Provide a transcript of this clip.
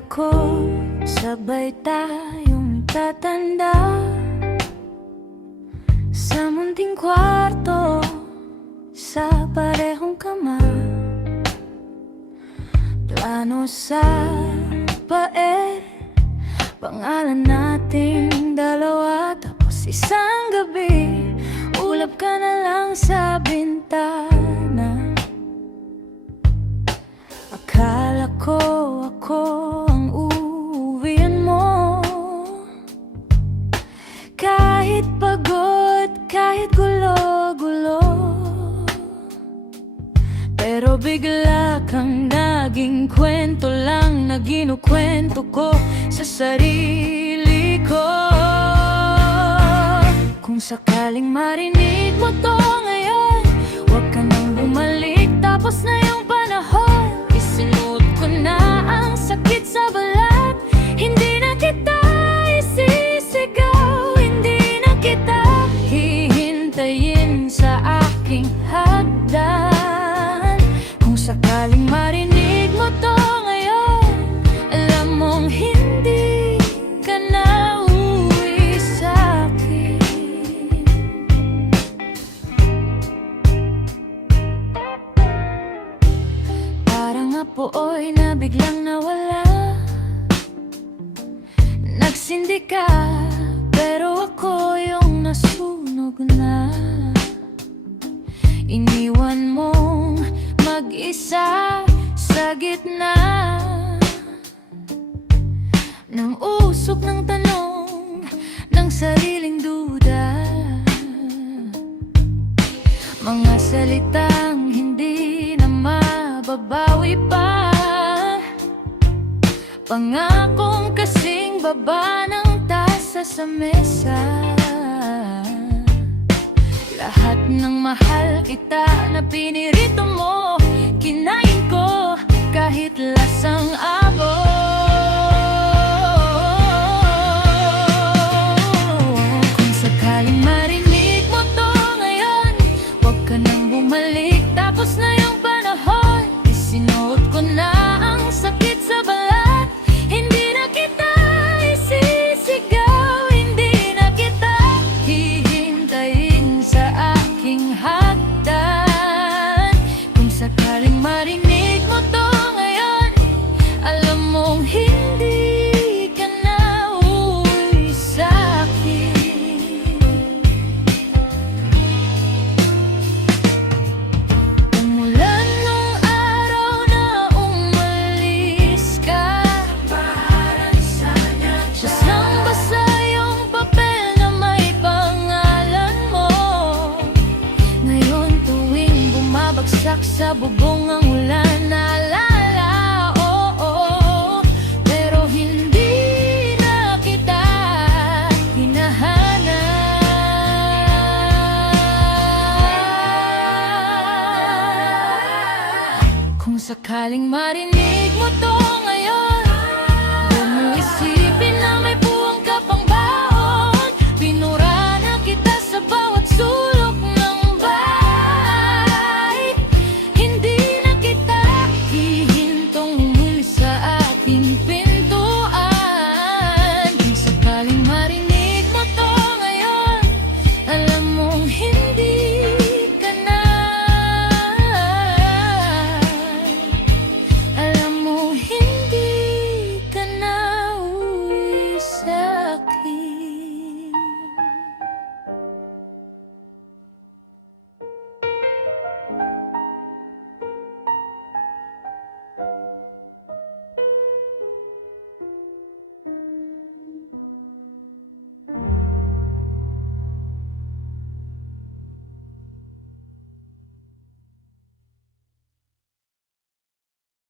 Akala ko sabay tayong tatanda sa munting kwarto, sa parehong kama. Plano sa paer, pangalan nating dalawa. Tapos isang gabi, ulap ka na lang sa bintana. Akala ko ako ang uuwian mo, kahit pagod, kahit gulo-gulo. Pero bigla kang naging kwento lang na ginukwento ko sa sarili ko. Kung sakaling marinig mo to ngayon, huwag ka nang bumalik. Tapos na yung panahon, isinuot ko na ang sakit sa balat. Hindi na kita isisigaw, hindi na kita hihintayin sa aking hagdan. Kung sakaling marinig mo to ngayon, alam mong hindi ka na uuwi sa'kin. Parang apoy na biglang nawala. Nagsindi ka, pero ako yung nasunog na. Iniwan mong mag-isa sa gitna ng usok ng tanong, ng sariling duda. Mga salitang hindi na mababawi pa, pangakong kasing baba ng tasa sa mesa. Lahat ng mahal kita na pinirito mo, kinain ko kahit lasang abo. Kung sakaling marinig mo to ngayon, huwag ka nang bumalik. Tapos na yung panahon, isinuot ko na ang sakit sa balat. Hindi na kita isisigaw, hindi na kita hihintayin sa aking hagdan. Kung sakaling marinig mo to ngayon, alam mong hindi ka na uuwi sa'kin. Umulan nung araw na umalis ka, basang-basa yung papel na may pangalan mo. Ngayon tuwing bumabagsak sa bubong ang ulan, naalala, oo, pero hindi na kita hinahanap. Kung sakaling marinig